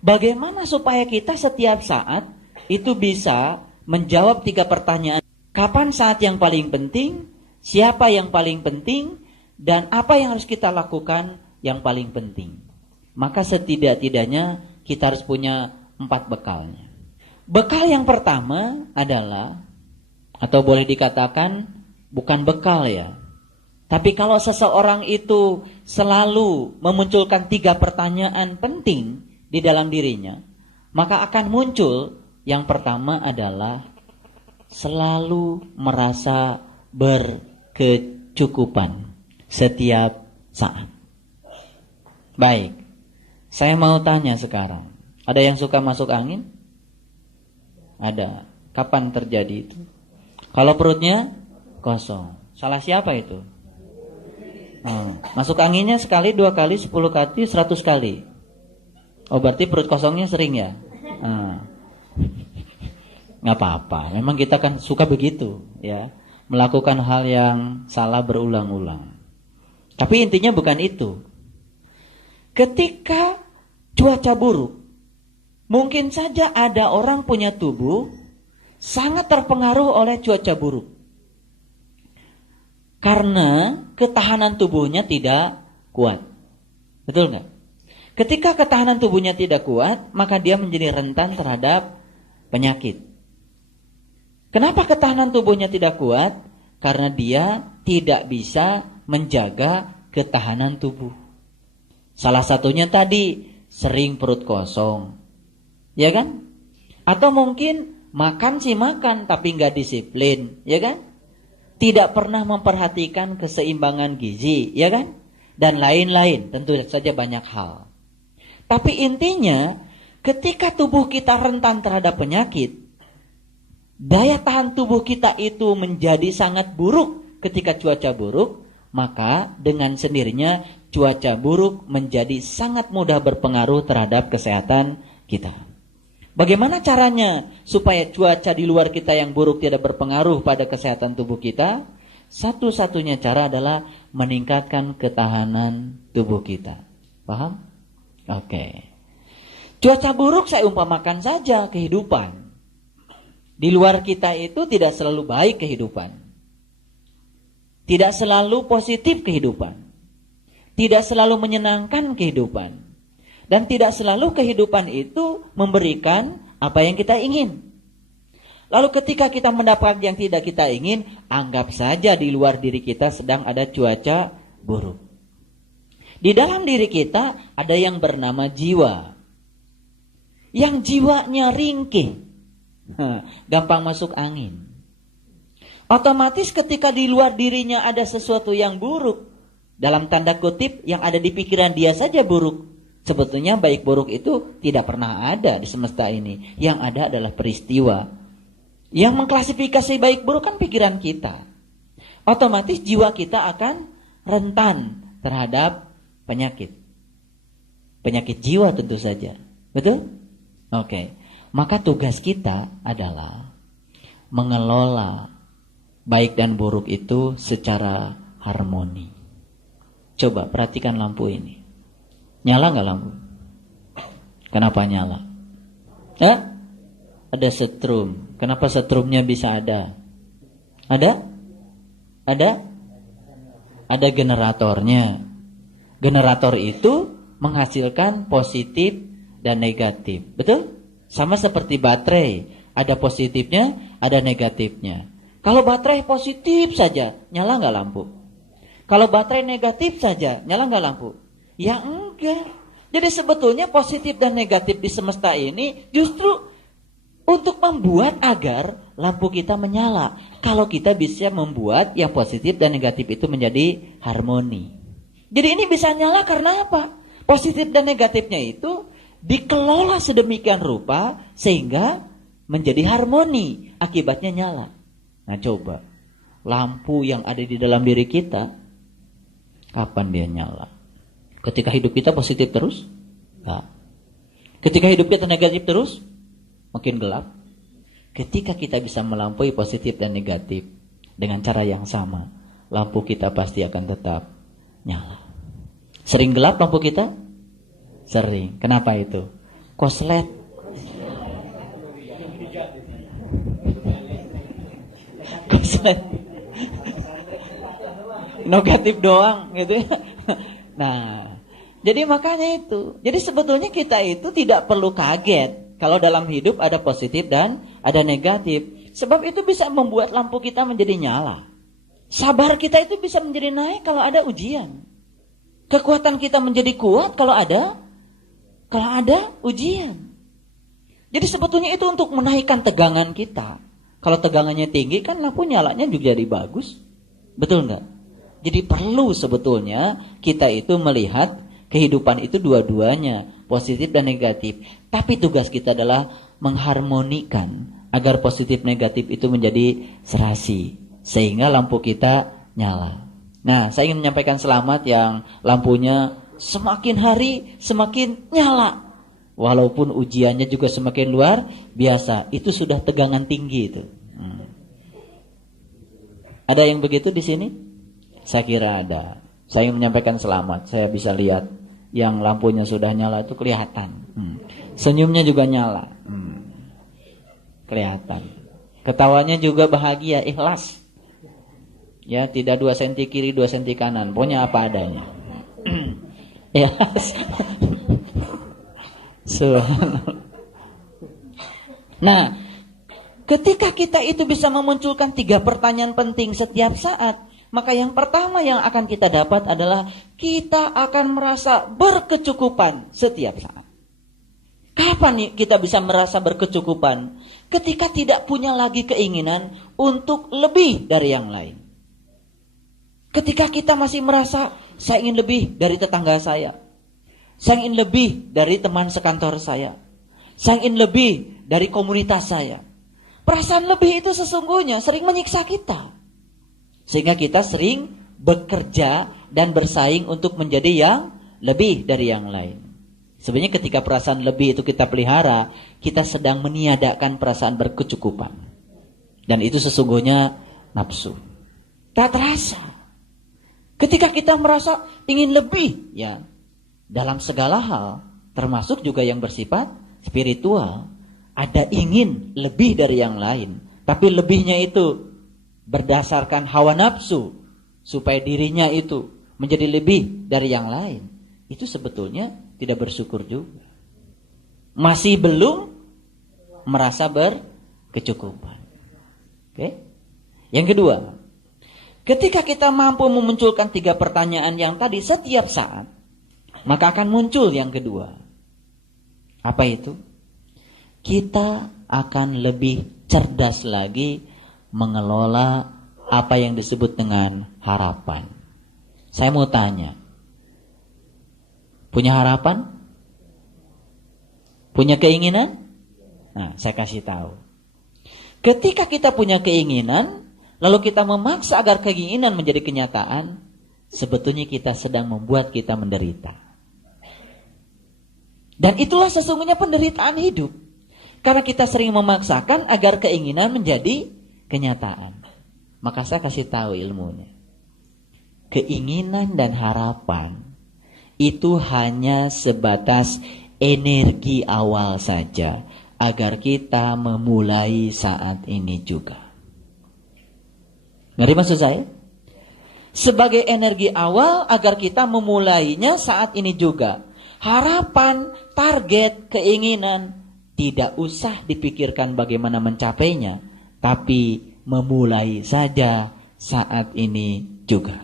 Bagaimana supaya kita setiap saat itu bisa menjawab 3 pertanyaan. Kapan saat yang paling penting? Siapa yang paling penting? Dan apa yang harus kita lakukan yang paling penting? Maka setidak-tidaknya kita harus punya 4 bekalnya. Bekal yang pertama adalah, atau boleh dikatakan bukan bekal ya, tapi kalau seseorang itu selalu memunculkan 3 pertanyaan penting di dalam dirinya, maka akan muncul yang pertama adalah selalu merasa berkecukupan setiap saat. Baik, saya mau tanya sekarang, ada yang suka masuk angin? Ada. Kapan terjadi itu? Kalau perutnya kosong, salah siapa itu? Masuk anginnya sekali, 2 kali, 10 kali, 100 kali. Oh, berarti perut kosongnya sering ya? Nggak apa-apa, memang kita kan suka begitu ya, melakukan hal yang salah berulang-ulang. Tapi intinya bukan itu. Ketika cuaca buruk, mungkin saja ada orang punya tubuh sangat terpengaruh oleh cuaca buruk. Karena ketahanan tubuhnya tidak kuat. Betul nggak? Ketika ketahanan tubuhnya tidak kuat, maka dia menjadi rentan terhadap penyakit. Kenapa ketahanan tubuhnya tidak kuat? Karena dia tidak bisa menjaga ketahanan tubuh. Salah satunya tadi, sering perut kosong. Ya kan? Atau mungkin makan sih makan, tapi nggak disiplin. Ya kan? Tidak pernah memperhatikan keseimbangan gizi, ya kan? Dan lain-lain, tentu saja banyak hal. Tapi intinya, ketika tubuh kita rentan terhadap penyakit, daya tahan tubuh kita itu menjadi sangat buruk ketika cuaca buruk, maka dengan sendirinya cuaca buruk menjadi sangat mudah berpengaruh terhadap kesehatan kita. Bagaimana caranya supaya cuaca di luar kita yang buruk tidak berpengaruh pada kesehatan tubuh kita? Satu-satunya cara adalah meningkatkan ketahanan tubuh kita. Paham? Oke. Cuaca buruk saya umpamakan saja kehidupan. Di luar kita itu tidak selalu baik kehidupan. Tidak selalu positif kehidupan. Tidak selalu menyenangkan kehidupan. Dan tidak selalu kehidupan itu memberikan apa yang kita ingin. Lalu ketika kita mendapat yang tidak kita ingin, anggap saja di luar diri kita sedang ada cuaca buruk. Di dalam diri kita ada yang bernama jiwa. Yang jiwanya ringkih, gampang masuk angin. Otomatis ketika di luar dirinya ada sesuatu yang buruk, dalam tanda kutip yang ada di pikiran dia saja buruk. Sebetulnya baik buruk itu tidak pernah ada di semesta ini. Yang ada adalah peristiwa. Yang mengklasifikasi baik buruk kan pikiran kita. Otomatis jiwa kita akan rentan terhadap penyakit. Penyakit jiwa tentu saja. Betul? Oke. Maka tugas kita adalah mengelola baik dan buruk itu secara harmoni. Coba perhatikan lampu ini. Nyala nggak lampu? Kenapa nyala? Ada setrum. Kenapa setrumnya bisa ada? Ada? Ada generatornya. Generator itu menghasilkan positif dan negatif. Betul? Sama seperti baterai. Ada positifnya, ada negatifnya. Kalau baterai positif saja, nyala nggak lampu? Kalau baterai negatif saja, nyala nggak lampu? Ya enggak. Jadi sebetulnya positif dan negatif di semesta ini justru untuk membuat agar lampu kita menyala. Kalau kita bisa membuat yang positif dan negatif itu menjadi harmoni. Jadi ini bisa nyala karena apa? Positif dan negatifnya itu dikelola sedemikian rupa sehingga menjadi harmoni. Akibatnya nyala. Nah coba, lampu yang ada di dalam diri kita, kapan dia nyala? Ketika hidup kita positif terus? Enggak. Ketika hidup kita negatif terus? Makin gelap. Ketika kita bisa melampaui positif dan negatif dengan cara yang sama, lampu kita pasti akan tetap nyala. Sering gelap lampu kita? Sering. Kenapa itu? Koslet. Koslet. Negatif doang gitu ya. Nah, jadi makanya itu. Jadi sebetulnya kita itu tidak perlu kaget kalau dalam hidup ada positif dan ada negatif. Sebab itu bisa membuat lampu kita menjadi nyala. Sabar kita itu bisa menjadi naik kalau ada ujian. Kekuatan kita menjadi kuat kalau ada ujian. Jadi sebetulnya itu untuk menaikkan tegangan kita. Kalau tegangannya tinggi kan lampu nyalanya juga jadi bagus. Betul enggak? Jadi perlu sebetulnya kita itu melihat kehidupan itu dua-duanya, positif dan negatif. Tapi tugas kita adalah mengharmonikan agar positif negatif itu menjadi serasi. Sehingga lampu kita nyala. Nah, saya ingin menyampaikan selamat yang lampunya semakin hari semakin nyala. Walaupun ujiannya juga semakin luar biasa. Itu sudah tegangan tinggi itu. Ada yang begitu di sini? Saya kira ada. Saya ingin menyampaikan selamat. Saya bisa lihat yang lampunya sudah nyala itu kelihatan. Senyumnya juga nyala. Kelihatan. Ketawanya juga bahagia, ikhlas. Ya, tidak 2 senti kiri, 2 senti kanan. Pokoknya apa adanya. Ikhlas. Nah, ketika kita itu bisa memunculkan 3 pertanyaan penting setiap saat, maka yang pertama yang akan kita dapat adalah kita akan merasa berkecukupan setiap saat. Kapan nih kita bisa merasa berkecukupan? Ketika tidak punya lagi keinginan untuk lebih dari yang lain. Ketika kita masih merasa saya ingin lebih dari tetangga saya. Saya ingin lebih dari teman sekantor saya. Saya ingin lebih dari komunitas saya. Perasaan lebih itu sesungguhnya sering menyiksa kita. Sehingga kita sering bekerja dan bersaing untuk menjadi yang lebih dari yang lain. Sebenarnya ketika perasaan lebih itu kita pelihara, kita sedang meniadakan perasaan berkecukupan. Dan itu sesungguhnya nafsu. Tak terasa. Ketika kita merasa ingin lebih, ya, dalam segala hal, termasuk juga yang bersifat spiritual, ada ingin lebih dari yang lain. Tapi lebihnya itu berdasarkan hawa nafsu, supaya dirinya itu menjadi lebih dari yang lain. Itu sebetulnya tidak bersyukur juga. Masih belum merasa berkecukupan. Oke? Yang kedua, ketika kita mampu memunculkan 3 pertanyaan yang tadi setiap saat, maka akan muncul yang kedua. Apa itu? Kita akan lebih cerdas lagi mengelola apa yang disebut dengan harapan. Saya mau tanya, punya harapan? Punya keinginan? Nah, saya kasih tahu. Ketika kita punya keinginan, lalu kita memaksa agar keinginan menjadi kenyataan, sebetulnya kita sedang membuat kita menderita. Dan itulah sesungguhnya penderitaan hidup. Karena kita sering memaksakan agar keinginan menjadi kenyataan. Maka saya kasih tahu ilmunya. Keinginan dan harapan itu hanya sebatas energi awal saja agar kita memulai saat ini juga. Ngerti maksud saya? Sebagai energi awal agar kita memulainya saat ini juga. Harapan, target, keinginan tidak usah dipikirkan bagaimana mencapainya, tapi memulai saja saat ini juga.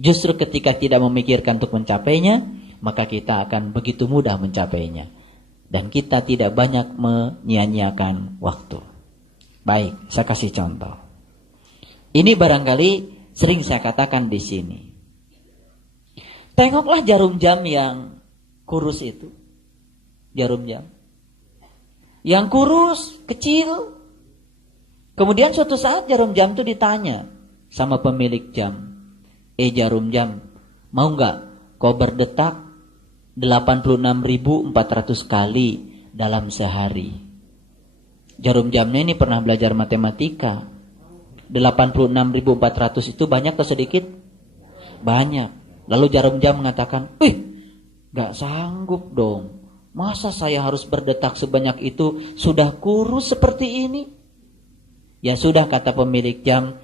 Justru ketika tidak memikirkan untuk mencapainya, maka kita akan begitu mudah mencapainya. Dan kita tidak banyak menyia-nyiakan waktu. Baik, saya kasih contoh. Ini barangkali sering saya katakan di sini. Tengoklah jarum jam yang kurus itu. Jarum jam. Yang kurus, kecil. Kemudian suatu saat jarum jam itu ditanya sama pemilik jam. Jarum jam, mau nggak kau berdetak 86.400 kali dalam sehari? Jarum jamnya ini pernah belajar matematika. 86.400 itu banyak atau sedikit? Banyak. Lalu jarum jam mengatakan, gak sanggup dong. Masa saya harus berdetak sebanyak itu? Sudah kurus seperti ini? Ya sudah, kata pemilik jam,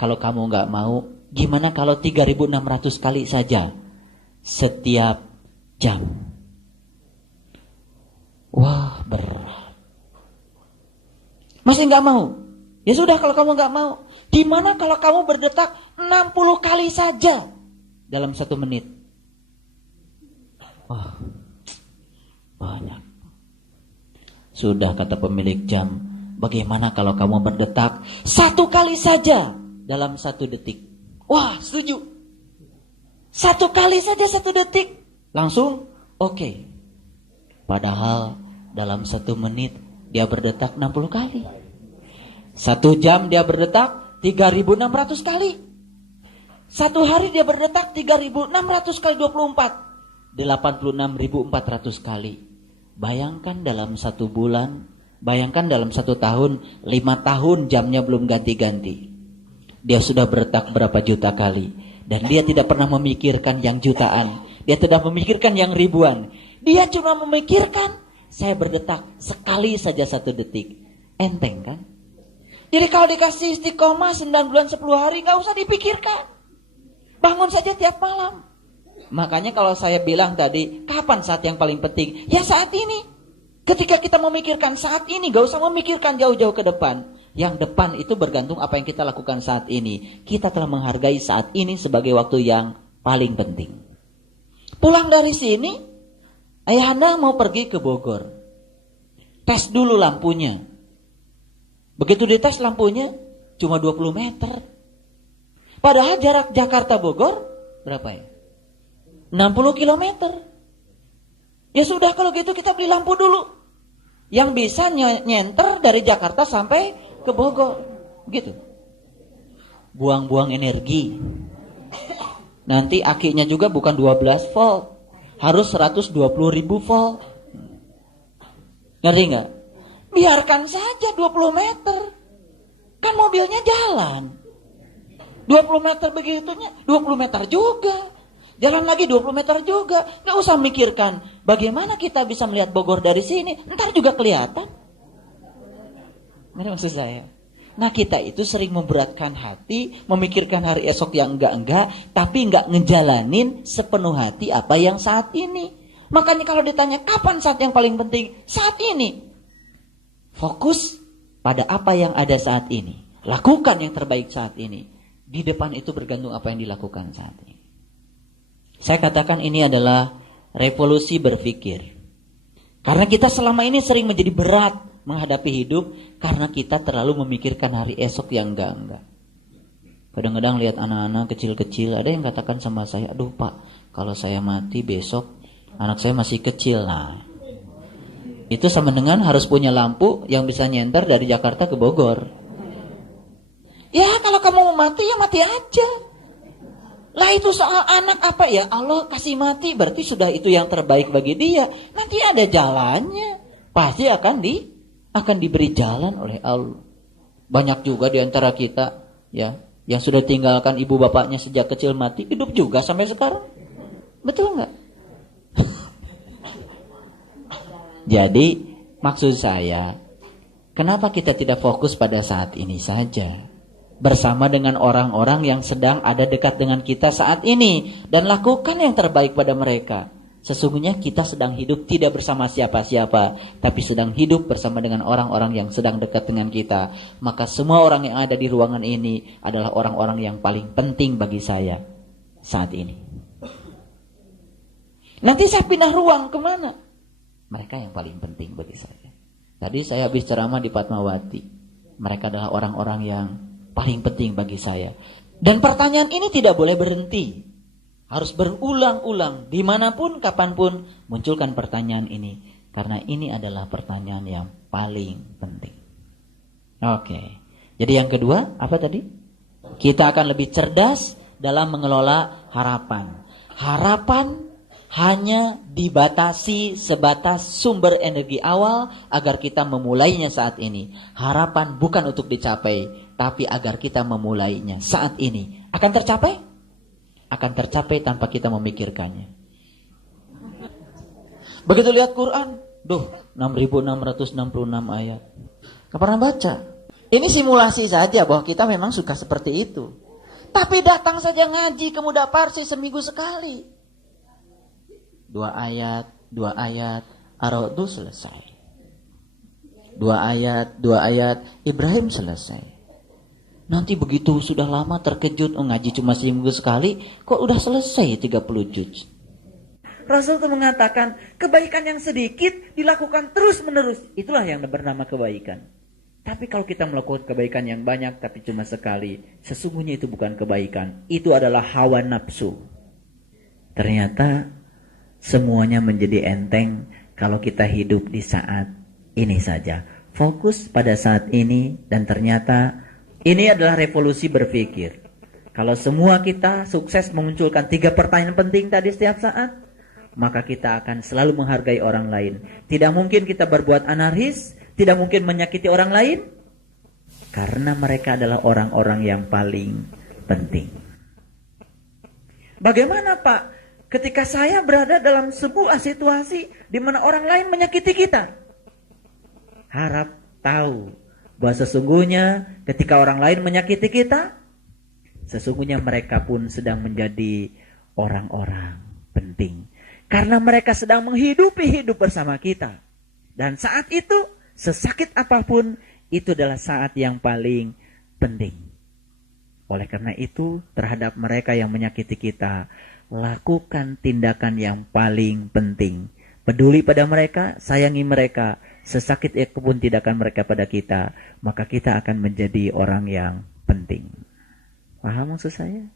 kalau kamu nggak mau, gimana kalau 3.600 kali saja setiap jam? Wah, berat. Masih nggak mau? Ya sudah, kalau kamu nggak mau, gimana kalau kamu berdetak 60 kali saja dalam 1 menit? Wah, banyak. Sudah, kata pemilik jam, bagaimana kalau kamu berdetak 1 kali saja dalam 1 detik? Wah, setuju. 1 kali saja 1 detik. Langsung, oke. Padahal dalam 1 menit dia berdetak 60 kali. 1 jam dia berdetak 3.600 kali. 1 hari dia berdetak 3.600 kali 24. 86.400 kali. Bayangkan dalam 1 bulan, bayangkan dalam 1 tahun, 5 tahun jamnya belum ganti-ganti. Dia sudah berdetak berapa juta kali. Dan dia tidak pernah memikirkan yang jutaan. Dia tidak memikirkan yang ribuan. Dia cuma memikirkan, saya berdetak sekali saja 1 detik. Enteng kan? Jadi kalau dikasih istiqomah 9 bulan 10 hari, gak usah dipikirkan. Bangun saja tiap malam. Makanya kalau saya bilang tadi, kapan saat yang paling penting? Ya saat ini. Ketika kita memikirkan saat ini, gak usah memikirkan jauh-jauh ke depan. Yang depan itu bergantung apa yang kita lakukan saat ini. Kita telah menghargai saat ini sebagai waktu yang paling penting. Pulang dari sini, ayahanda mau pergi ke Bogor. Tes dulu lampunya. Begitu dites lampunya, cuma 20 meter. Padahal jarak Jakarta-Bogor, berapa ya? 60 kilometer. Ya sudah, kalau gitu kita beli lampu dulu. Yang bisa nyenter dari Jakarta sampai ke Bogor. Gitu. Buang-buang energi. Nanti akinya juga bukan 12 volt. Harus 120.000 volt. Ngerti nggak? Biarkan saja 20 meter. Kan mobilnya jalan. 20 meter begitunya, 20 meter juga. Jalan lagi 20 meter juga. Gak usah mikirkan bagaimana kita bisa melihat Bogor dari sini. Ntar juga kelihatan. Ini maksud saya. Nah, kita itu sering memberatkan hati, memikirkan hari esok yang enggak-enggak, tapi enggak ngejalanin sepenuh hati apa yang saat ini. Makanya kalau ditanya kapan saat yang paling penting? Saat ini. Fokus pada apa yang ada saat ini. Lakukan yang terbaik saat ini. Di depan itu bergantung apa yang dilakukan saat ini. Saya katakan ini adalah revolusi berpikir. Karena kita selama ini sering menjadi berat menghadapi hidup karena kita terlalu memikirkan hari esok yang enggak-enggak. Kadang-kadang lihat anak-anak kecil-kecil, ada yang katakan sama saya, aduh Pak, kalau saya mati besok anak saya masih kecil. Nah, itu sama dengan harus punya lampu yang bisa nyenter dari Jakarta ke Bogor. Ya kalau kamu mau mati ya mati aja. Lah itu soal anak apa ya? Allah kasih mati berarti sudah itu yang terbaik bagi dia. Nanti ada jalannya. Pasti akan diberi jalan oleh Allah. Banyak juga di antara kita ya yang sudah tinggalkan ibu bapaknya sejak kecil mati, hidup juga sampai sekarang. Betul nggak? Jadi maksud saya, kenapa kita tidak fokus pada saat ini saja? Bersama dengan orang-orang yang sedang ada dekat dengan kita saat ini. Dan lakukan yang terbaik pada mereka. Sesungguhnya kita sedang hidup tidak bersama siapa-siapa. Tapi sedang hidup bersama dengan orang-orang yang sedang dekat dengan kita. Maka semua orang yang ada di ruangan ini adalah orang-orang yang paling penting bagi saya saat ini. Nanti saya pindah ruang kemana? Mereka yang paling penting bagi saya. Tadi saya habis ceramah di Fatmawati. Mereka adalah orang-orang yang paling penting bagi saya. Dan pertanyaan ini tidak boleh berhenti. Harus berulang-ulang. Dimanapun, kapanpun, munculkan pertanyaan ini. Karena ini adalah pertanyaan yang paling penting. Oke. Jadi yang kedua, apa tadi? Kita akan lebih cerdas dalam mengelola harapan. Harapan hanya dibatasi sebatas sumber energi awal agar kita memulainya saat ini. Harapan bukan untuk dicapai, tapi agar kita memulainya saat ini. Akan tercapai? Akan tercapai tanpa kita memikirkannya. Begitu lihat Quran, 6.666 ayat. Gak pernah baca. Ini simulasi saja bahwa kita memang suka seperti itu. Tapi datang saja ngaji ke Muda Parsi seminggu sekali. 2 ayat, Ar-Ra'd selesai. 2 ayat, Ibrahim selesai. Nanti begitu sudah lama terkejut, ngaji cuma seminggu sekali, kok udah selesai 30 juz. Rasul itu mengatakan, kebaikan yang sedikit dilakukan terus-menerus. Itulah yang bernama kebaikan. Tapi kalau kita melakukan kebaikan yang banyak tapi cuma sekali, sesungguhnya itu bukan kebaikan. Itu adalah hawa nafsu. Ternyata semuanya menjadi enteng kalau kita hidup di saat ini saja. Fokus pada saat ini, dan ternyata ini adalah revolusi berpikir. Kalau semua kita sukses memunculkan 3 pertanyaan penting tadi setiap saat, maka kita akan selalu menghargai orang lain. Tidak mungkin kita berbuat anarkis, tidak mungkin menyakiti orang lain, karena mereka adalah orang-orang yang paling penting. Bagaimana Pak, ketika saya berada dalam sebuah situasi di mana orang lain menyakiti kita? Harap tahu bahwa sesungguhnya ketika orang lain menyakiti kita, sesungguhnya mereka pun sedang menjadi orang-orang penting. Karena mereka sedang menghidupi hidup bersama kita. Dan saat itu, sesakit apapun, itu adalah saat yang paling penting. Oleh karena itu, terhadap mereka yang menyakiti kita, lakukan tindakan yang paling penting. Peduli pada mereka, sayangi mereka. Sesakit apapun tindakan mereka pada kita, maka kita akan menjadi orang yang penting. Paham maksud saya?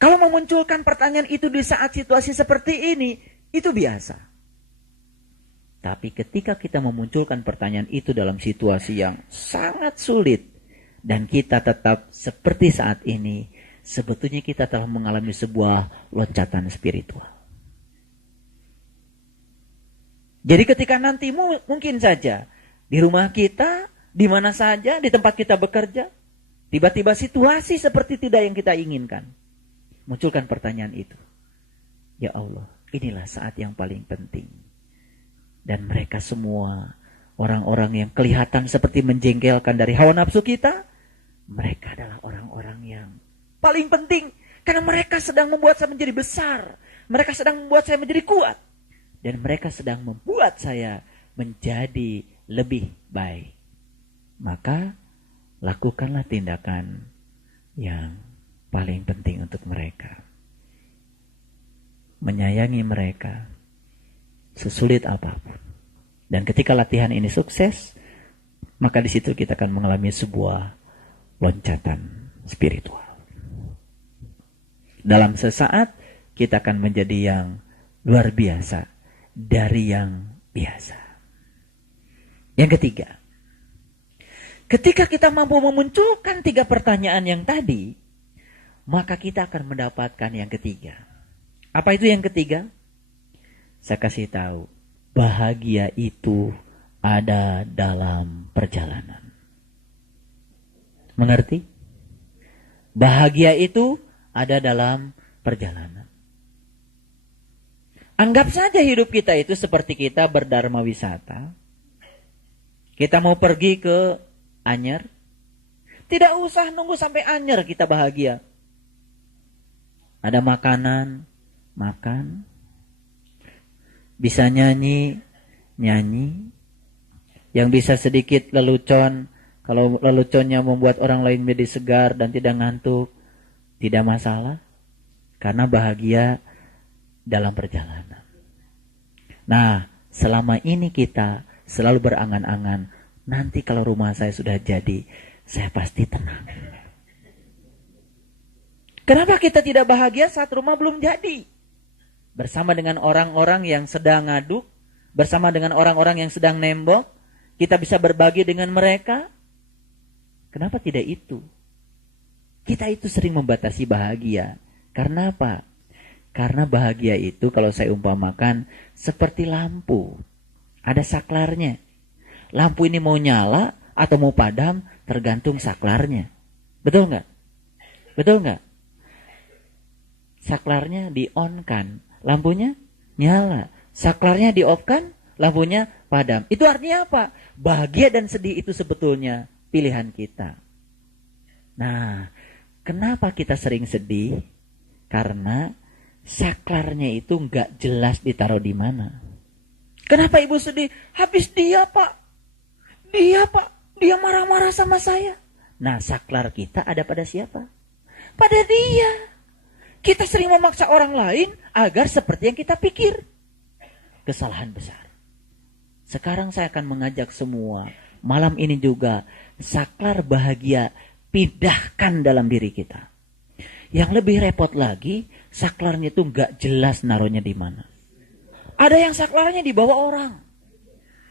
Kalau memunculkan pertanyaan itu di saat situasi seperti ini, itu biasa. Tapi ketika kita memunculkan pertanyaan itu dalam situasi yang sangat sulit, dan kita tetap seperti saat ini, sebetulnya kita telah mengalami sebuah loncatan spiritual. Jadi ketika nanti mungkin saja, di rumah kita, di mana saja, di tempat kita bekerja, tiba-tiba situasi seperti tidak yang kita inginkan. Munculkan pertanyaan itu. Ya Allah, inilah saat yang paling penting. Dan mereka semua orang-orang yang kelihatan seperti menjengkelkan dari hawa nafsu kita, mereka adalah orang-orang yang paling penting. Karena mereka sedang membuat saya menjadi besar. Mereka sedang membuat saya menjadi kuat. Dan mereka sedang membuat saya menjadi lebih baik. Maka lakukanlah tindakan yang paling penting untuk mereka. Menyayangi mereka sesulit apapun. Dan ketika latihan ini sukses, maka di situ kita akan mengalami sebuah loncatan spiritual. Dalam sesaat kita akan menjadi yang luar biasa dari yang biasa. Yang ketiga, ketika kita mampu memunculkan 3 pertanyaan yang tadi, maka kita akan mendapatkan yang ketiga. Apa itu yang ketiga? Saya kasih tahu, bahagia itu ada dalam perjalanan. Mengerti? Bahagia itu ada dalam perjalanan. Anggap saja hidup kita itu seperti kita berdharma wisata. Kita mau pergi ke Anyer. Tidak usah nunggu sampai Anyer kita bahagia. Ada makanan, makan. Bisa nyanyi, nyanyi. Yang bisa sedikit lelucon. Kalau leluconnya membuat orang lain menjadi segar dan tidak ngantuk, tidak masalah. Karena bahagia dalam perjalanan. Nah, selama ini kita selalu berangan-angan, nanti kalau rumah saya sudah jadi, saya pasti tenang. Kenapa kita tidak bahagia saat rumah belum jadi? Bersama dengan orang-orang yang sedang ngaduk, bersama dengan orang-orang yang sedang nembok, kita bisa berbagi dengan mereka. Kenapa tidak itu? Kita itu sering membatasi bahagia. Karena apa? Karena bahagia itu kalau saya umpamakan seperti lampu. Ada saklarnya. Lampu ini mau nyala atau mau padam tergantung saklarnya. Betul nggak? Betul nggak? Saklarnya di-on kan, lampunya nyala. Saklarnya di-off-kan, lampunya padam. Itu artinya apa? Bahagia dan sedih itu sebetulnya pilihan kita. Nah, kenapa kita sering sedih? Karena saklarnya itu nggak jelas ditaruh di mana. Kenapa ibu sedih? Habis dia pak. Dia marah-marah sama saya. Nah, saklar kita ada pada siapa? Pada dia. Kita sering memaksa orang lain agar seperti yang kita pikir. Kesalahan besar. Sekarang saya akan mengajak semua, malam ini juga, saklar bahagia pindahkan dalam diri kita. Yang lebih repot lagi, saklarnya itu nggak jelas naruhnya di mana. Ada yang saklarnya dibawa orang.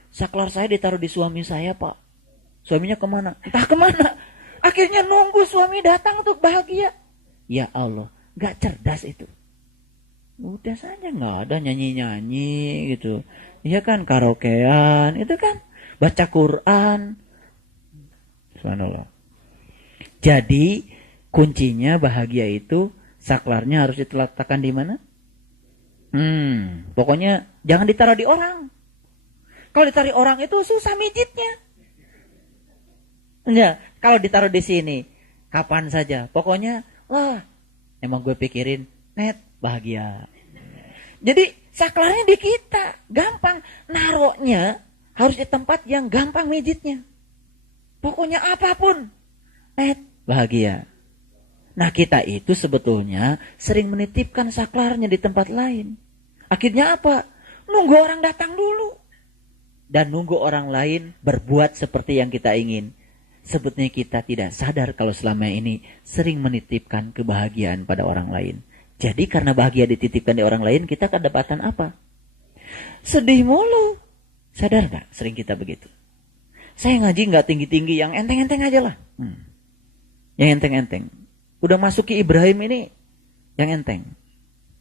Saklar saya ditaruh di suami saya, Pak. Suaminya kemana? Entah kemana. Akhirnya nunggu suami datang untuk bahagia. Ya Allah, nggak cerdas itu. Udah saja nggak ada nyanyi-nyanyi gitu. Iya kan, karaokean, itu kan baca Quran. Subhanallah. Jadi kuncinya bahagia itu saklarnya harus diletakkan di mana? Pokoknya jangan ditaruh di orang. Kalau ditaruh orang itu susah mijitnya. Enggak, kalau ditaruh di sini kapan saja. Pokoknya, wah, emang gue pikirin net bahagia. Jadi saklarnya di kita, gampang naruhnya harus di tempat yang gampang mijitnya. Pokoknya apapun, net bahagia. Nah, kita itu sebetulnya sering menitipkan saklarnya di tempat lain. Akhirnya apa? Nunggu orang datang dulu. Dan nunggu orang lain berbuat seperti yang kita ingin. Sebetulnya kita tidak sadar kalau selama ini sering menitipkan kebahagiaan pada orang lain. Jadi karena bahagia dititipkan di orang lain, kita kedapatan apa? Sedih mulu. Sadar gak sering kita begitu? Saya ngaji gak tinggi-tinggi, yang enteng-enteng aja lah. Yang enteng-enteng. Udah masuk ke Ibrahim ini yang enteng.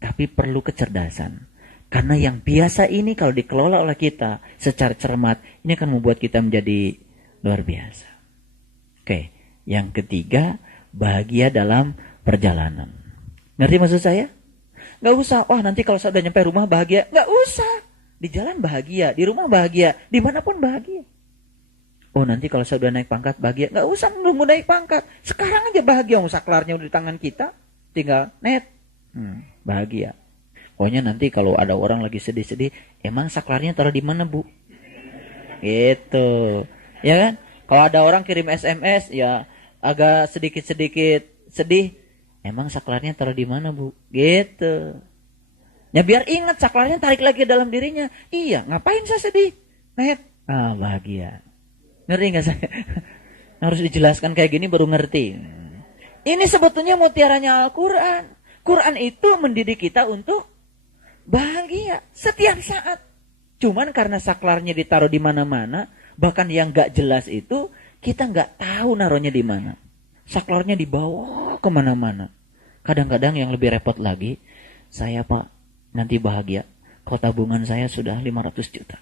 Tapi perlu kecerdasan. Karena yang biasa ini kalau dikelola oleh kita secara cermat, ini akan membuat kita menjadi luar biasa. Oke, yang ketiga, bahagia dalam perjalanan. Ngerti maksud saya? Gak usah, wah nanti kalau saya udah nyampe rumah bahagia. Gak usah. Di jalan bahagia, di rumah bahagia, dimanapun bahagia. Oh nanti kalau saya udah naik pangkat bahagia. Gak usah menunggu naik pangkat. Sekarang aja bahagia. Saklarnya udah di tangan kita. Tinggal net. Bahagia. Pokoknya nanti kalau ada orang lagi sedih-sedih. Emang saklarnya taruh di mana bu? Gitu. Ya kan? Kalau ada orang kirim SMS. Ya agak sedikit-sedikit sedih. Emang saklarnya taruh di mana bu? Gitu. Ya biar ingat saklarnya tarik lagi dalam dirinya. Iya ngapain saya sedih? Net. Bahagia. Ngerti gak saya? Harus dijelaskan kayak gini baru ngerti. Ini sebetulnya mutiaranya Al-Quran. Quran itu mendidik kita untuk bahagia setiap saat. Cuman karena saklarnya ditaruh di mana-mana, bahkan yang gak jelas itu, kita gak tahu naruhnya di mana. Saklarnya dibawa kemana-mana. Kadang-kadang yang lebih repot lagi, saya pak, nanti bahagia. Kalau tabungan saya sudah 500 juta.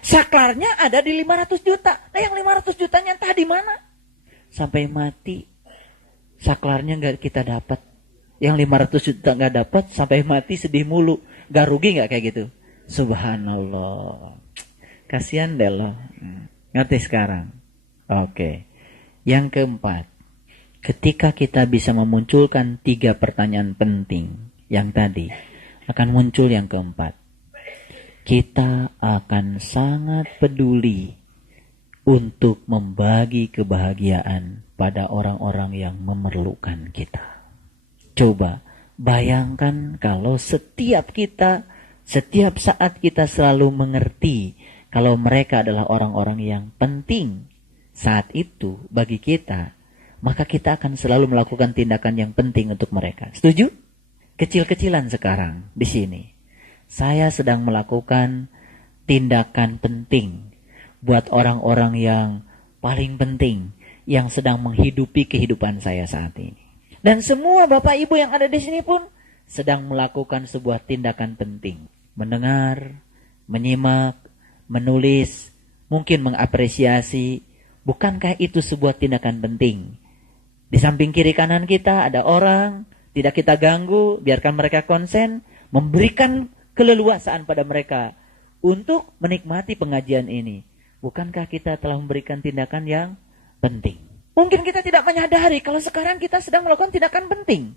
Saklarnya ada di 500 juta. Nah yang 500 jutanya entah di mana. Sampai mati saklarnya gak kita dapat. Yang 500 juta gak dapat, sampai mati sedih mulu. Gak rugi gak kayak gitu? Subhanallah. Kasihan deh loh. Ngerti sekarang? Oke. Yang keempat, ketika kita bisa memunculkan 3 pertanyaan penting yang tadi, akan muncul yang keempat. Kita akan sangat peduli untuk membagi kebahagiaan pada orang-orang yang memerlukan kita. Coba bayangkan kalau setiap saat kita selalu mengerti kalau mereka adalah orang-orang yang penting saat itu bagi kita, maka kita akan selalu melakukan tindakan yang penting untuk mereka. Setuju? Kecil-kecilan sekarang di sini. Saya sedang melakukan tindakan penting buat orang-orang yang paling penting yang sedang menghidupi kehidupan saya saat ini. Dan semua Bapak Ibu yang ada di sini pun sedang melakukan sebuah tindakan penting. Mendengar, menyimak, menulis, mungkin mengapresiasi. Bukankah itu sebuah tindakan penting? Di samping kiri kanan kita ada orang, tidak kita ganggu, biarkan mereka konsen, memberikan keleluasaan pada mereka untuk menikmati pengajian ini. Bukankah kita telah memberikan tindakan yang penting? Mungkin kita tidak menyadari kalau sekarang kita sedang melakukan tindakan penting.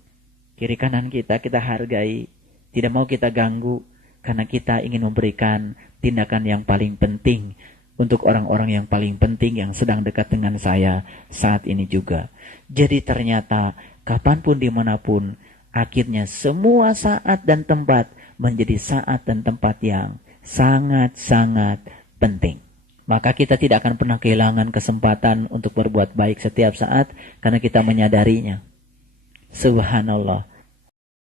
Kiri kanan kita hargai, tidak mau kita ganggu, karena kita ingin memberikan tindakan yang paling penting untuk orang-orang yang paling penting yang sedang dekat dengan saya saat ini juga. Jadi ternyata kapanpun dimanapun, akhirnya semua saat dan tempat menjadi saat dan tempat yang sangat-sangat penting. Maka kita tidak akan pernah kehilangan kesempatan untuk berbuat baik setiap saat karena kita menyadarinya. Subhanallah.